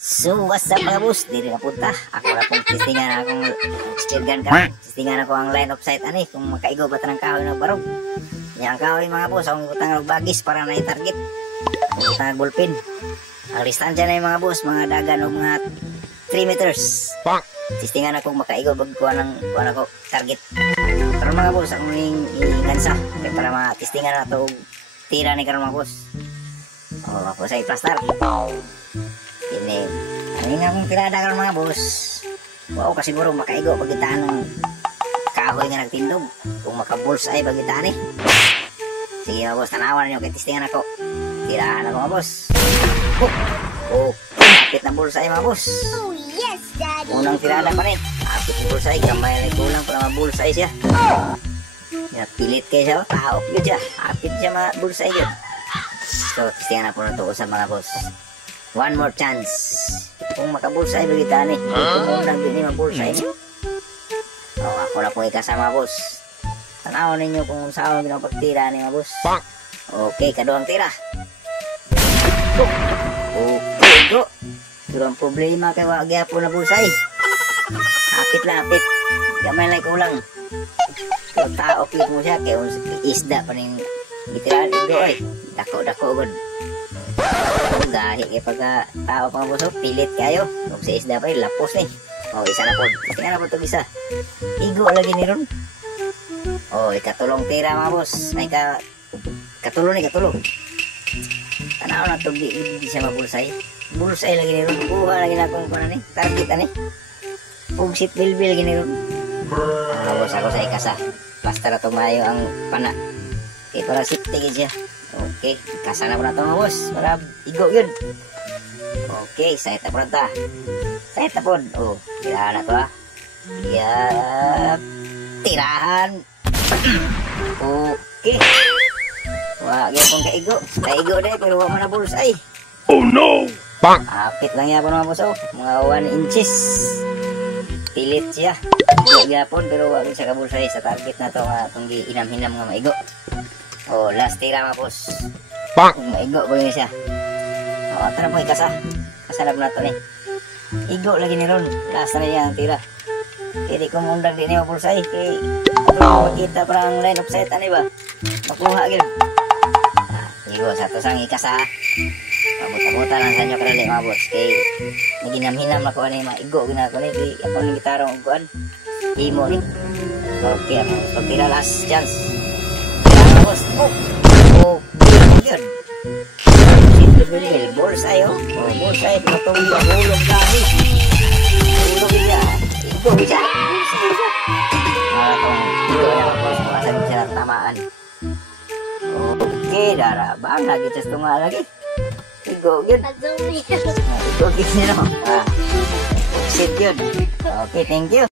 So, what's up mga boss? Dili na punta. Ako na pong testingan akong steel gun ka. Testingan ako ang line of sight ani kung makaigo ba tanang kahoy na barog. Yang kahoy mga boss, akong utang og bagis para na i-target. Akong utang og ballpen. Ang distansya na yung mga boss, mga dagan o mga 3 meters. Testingan ako makaigo bag kuha ako target. Pero mga boss, akong gansa. Kaya para matestingan na ito tira ni karon mga boss. O, ako sa i-plaster. Ini, ano nga kung tirada ka mga boss. Wow, kasi siguro makaigo pagitaan ng kahoy nga nagtindog. Kung makabullseye pagitaan eh. Sige mga boss, tanawan nyo kaya testingan ako. Tirahan ako mga boss. Kapit na bullseye mga boss. Oh yes, Daddy. Unang tirada pa rin. Kapit na bullseye, gamay na kulang para ma-bullseye siya. Pilit kayo siya, taok yun siya. Kapit siya ma-bullseye yun. So, testingan na po na ito sa mga boss. One more chance. Kung makabulsay bagitan eh. Kung unang din mabulsay niyo. O, ako na po ikasama boss. Tanaw ninyo kung saan pinapagtira ni mga boss. Okay, kaduang tira. Okay, go. Pero ang problema kay wag po na bulsay. Hapit-lapit. Gamay lang kulang. So, tao kit mo siya kay isda pa rin gitiraan igo eh. Dako-dako gud. Gahi kay pagka tao pang buso, pilit kayo. Kung sa isda pa rin, lapos eh. O, isa na po. Tingnan na po itong isa. Igo lagi ni ron. O, ikatulong tira mga boss. Ay, katulong ni katulong. Tanaw na ito, di siya mabulsay. Bulsay lagi ni ron. Kuha lagi na akong kuha ni. Target ani. Pugsit bilbil lagi ni ron. Boss, ako sa ikasa. Basta na tumayo ang pana. Okay, para safety siya. Okay, kasana po na ito mga boss para igo yun. Okay, sahit na po na ito. Sahit na po. Oh, tirahan na ito ha. Tirahan. Okay. Wag yan pong kaigo. Kaigo na pero wag man na bullseye. Oh no! Bang! Apit lang yan po mga boss. Mga 1 inches. Pilit siya. Igo yapon pero wag siya kabulseye sa target na ito. Itong inam-hinam nga maigo. Oh, last tira mga boss. Bang! Maigo po yun siya. O, tara po ikasa. Kasalab na ito ni. Igo lagi ni Ron. Last na yan tira. Kaya di ko mundag din yung pulsay. Kaya makita parang line of sight. Ano ba? Makuha agad. Igo sa ito sang ikasa. Mabuta-buta lang sa inyo karali mga boss. Kaya naginam-hinam ako na yung maigo. Ginako ni. Kaya ako ng gitarong uguan. Himo ni. Okay, ako. Pagtira last chance. Boss, good. Simple, bullseye oh. Bullseye, matulog ang hulog dahil. Hulog niya. Ito siya. Ito yan, boss. Makasabi siya ng tamaan. Okay, darabang. Lagi sa tunga lagi. Igo, good. Igo, good nyo. Sit, good. Okay, thank you.